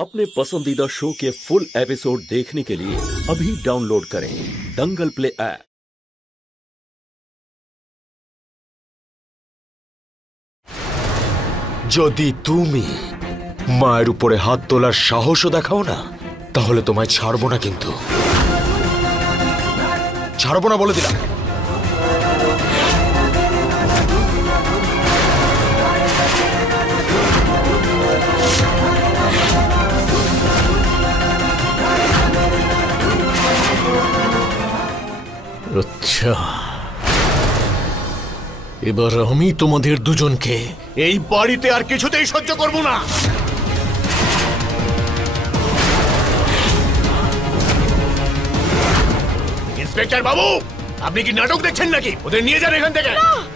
अपने पसंदीदा शो के फुल एपिसोड देखने के लिए अभी डाउनलोड करें दंगल प्ले ऐप। যদি তুমি মায়ের উপরে হাত তোলার সাহসও দেখাও না তাহলে তোমায় ছাড়বো না, কিন্তু ছাড়বো না বলে দিলাম। আচ্ছা, এবার আমি তোমাদের দুজনকে এই বাড়িতে আর কিছুতেই সহ্য করব না। ইন্সপেক্টর বাবু, আপনি কি নাটক দেখছেন নাকি? ওদের নিয়ে যান এখান থেকে।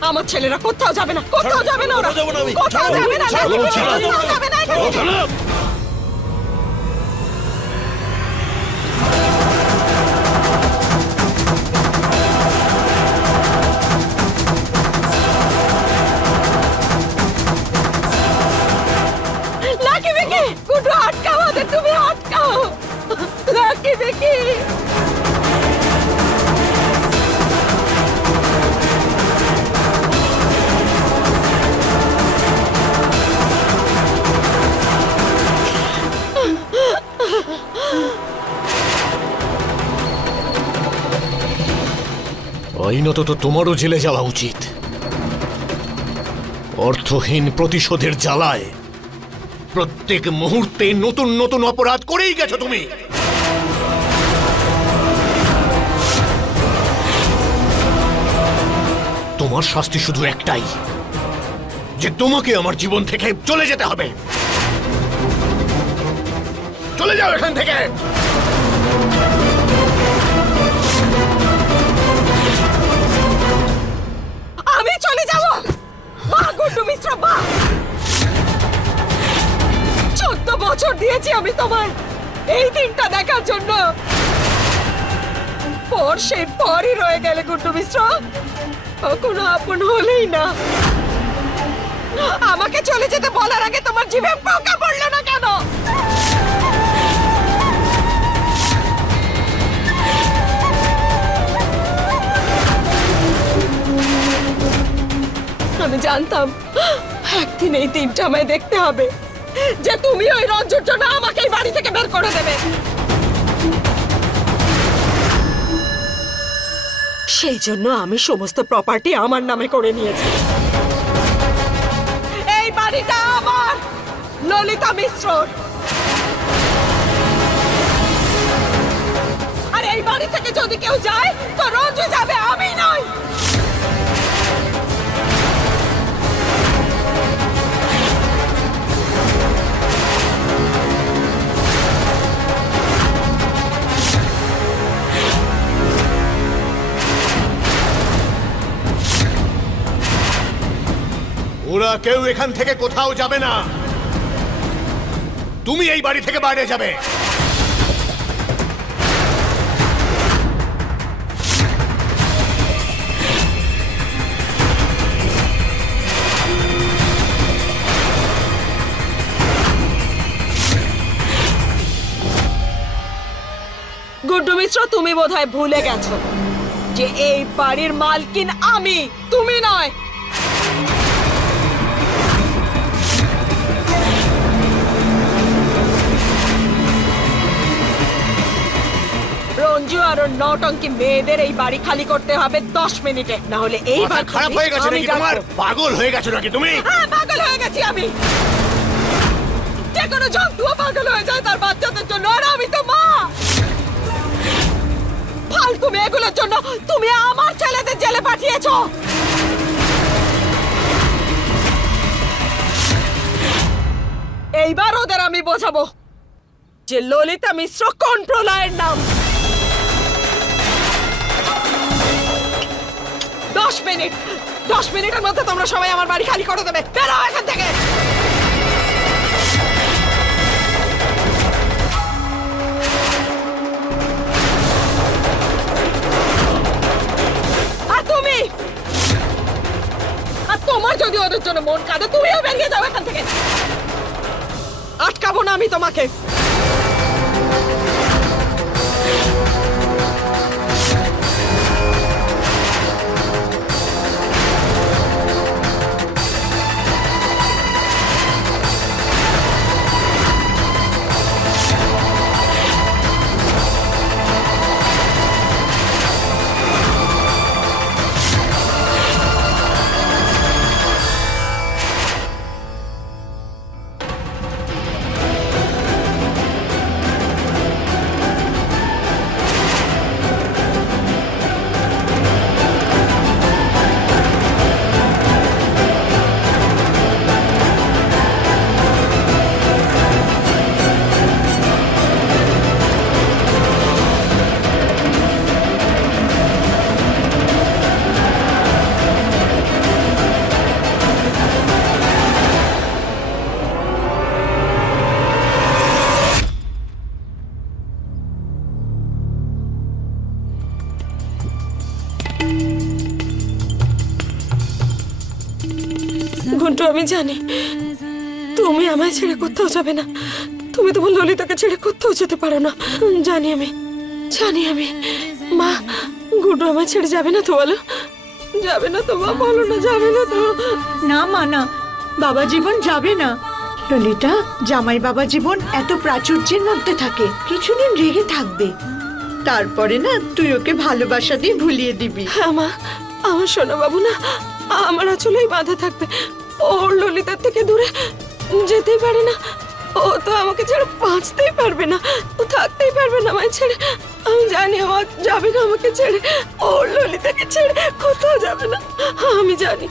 আমার ছেলেরা কোথাও যাবে না, কোথাও যাবে না, ওরা কোথাও যাবে না, কোথাও যাবে না। গুড্ডু আটকাও ওদের, তুমি আটকাও। লাকি বেকি, আইনত তো তোমারও জেলে যাওয়া উচিত। অর্থহীন প্রতিশোধের জ্বালায় প্রত্যেক মুহূর্তে নতুন নতুন অপরাধ করেই গেছো তুমি। তোমার শাস্তি শুধু একটাই, যে তোমাকে আমার জীবন থেকে চলে যেতে হবে। চলে যাও এখান থেকে। আমি চলে যাব? বাহ গুড্ডু মিশ্র, বাহ। 14 বছর দিয়েছি আমি তোমায় এই দিনটা দেখার জন্য, পর সেই পরই রয়ে গেলে গুড্ডু মিশ্র। কখনো আপন হলেই না। আমাকে চলে যেতে বলার আগে তোমার জিভে পোকা পড়লো না কেন? আমি জানতাম একদিন এই দিনটা আমায় দেখতে হবে, যে তুমি ওই রঞ্জুর জন্য আমাকে এই বাড়ি থেকে বের করে দেবে। সেই জন্য আমি সমস্ত প্রপার্টি আমার নামে করে নিয়েছি। এই বাড়িটা আমার, ললিতা মিশ্রর। আর এই বাড়ি থেকে যদি কেউ যায় তো রঞ্জু যাবে, আমি নই। ওরা কেউ এখান থেকে কোথাও যাবে না। তুমি এই বাড়ি থেকে বাইরে যাবে। গুড্ডু মিশ্র, তুমি বোধহয় ভুলে গেছো যে এই বাড়ির মালকিন আমি, তুমি নয়। রঞ্জু আর নটঙ্কি মেয়েদের এই বাড়ি খালি করতে হবে 10 মিনিটে, না হলে এই বাড়ি খারাপ হয়ে গেছে নাকি তোমার? পাগল হয়ে গেছো নাকি তুমি? হ্যাঁ, পাগল হয়ে গেছি আমি। যে কোনো জন্তুও পাগল হয়ে যায় তার বাচ্চাদের জন্য, আর আমি তো মা। ফালতু মেয়েগুলোর জন্য তুমি আমার ছেলেদের জেলে পাঠিয়েছো। এইবার ওদের আমি বোঝাবো যে ললিতা মিশ্র কোন প্রলয়ের নাম। 10 মিনিটের মধ্যে তোমরা সবাই আমার বাড়ি খালি করে দেবে। বেরো এখান থেকে। আর তুমি, আর তোমার যদি ওদের জন্য মন কাঁদে তুমিও বেরিয়ে যাও এখান থেকে। আটকাবো না আমি তোমাকে। আমাকে। ঘন্টু, আমি জানি তুমি আমায় ছেড়ে কোথাও যাবে না। তুমি তোমার ললিতাকে ছেড়ে কোথাও যেতে পারো না। জানি আমি। মা, ঘন্টু আমায় ছেড়ে যাবে না তো? বলো, যাবে না তো মা? বলো না, যাবে না তো? না মা, না, বাবা জীবন যাবে না। ললিতা, জামাই বাবা জীবন এত প্রাচুর্যের মধ্যে থাকে, কিছুদিন রেগে থাকবে, তারপরে না তুই ওকে ভালোবাসা দিয়ে ভুলিয়ে দিবি। হ্যাঁ মা, আমার সোনা বাবু না আমার আঁচলেই বাঁধা থাকবে। ওর ললিতার থেকে দূরে যেতেই পারে না। ও তো আমাকে ছেড়ে বাঁচতেই পারবে না, ও থাকতেই পারবে না আমায় ছেড়ে। আমি জানি ও যাবে না আমাকে ছেড়ে, ওর ললিতাকে ছেড়ে কোথাও যাবে না। আমি জানি।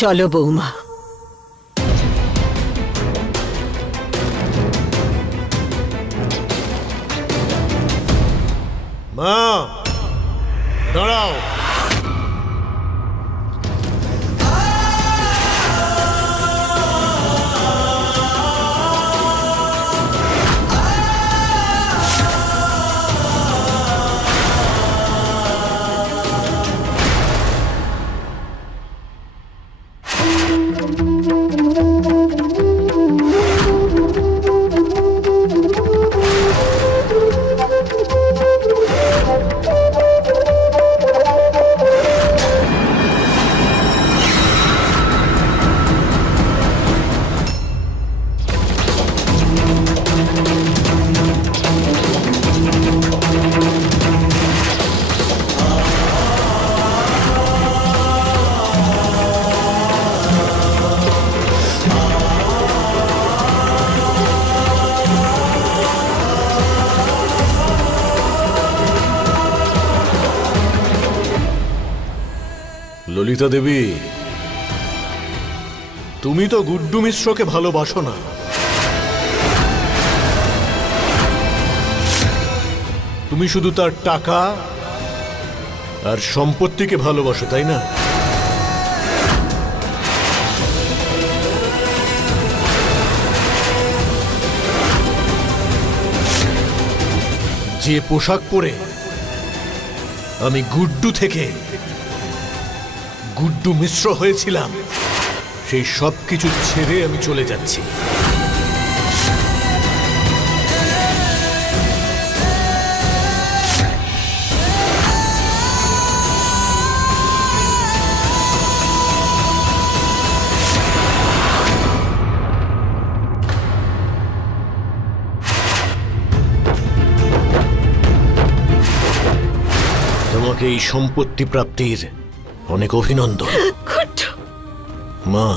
চলো বৌমা। মা, দাঁড়াও। ললিতা দেবী, তুমি তো গুড্ডু মিশ্রকে ভালোবাসো না। তুমি শুধু তার টাকা আর সম্পত্তিকে ভালোবাসো, তাই না? যে পোশাক পরে আমি গুড্ডু থেকে গুড্ডু মিশ্র হয়েছিলাম, সেই সব কিছু ছেড়ে আমি চলে যাচ্ছি। তোমাকে এই সম্পত্তি প্রাপ্তির অনেক অভিনন্দন। মা,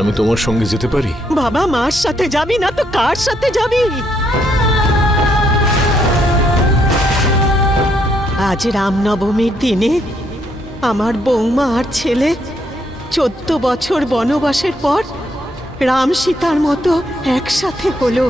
আমি তোমার সঙ্গে যেতে পারি? বাবা, মার সাথে যাবি না তো কার সাথে যাবি? আজ রামনবমীর দিনে আমার বৌমা আর ছেলে 14 বছর বনবাসের পর রাম সীতার মতো একসাথে হলো।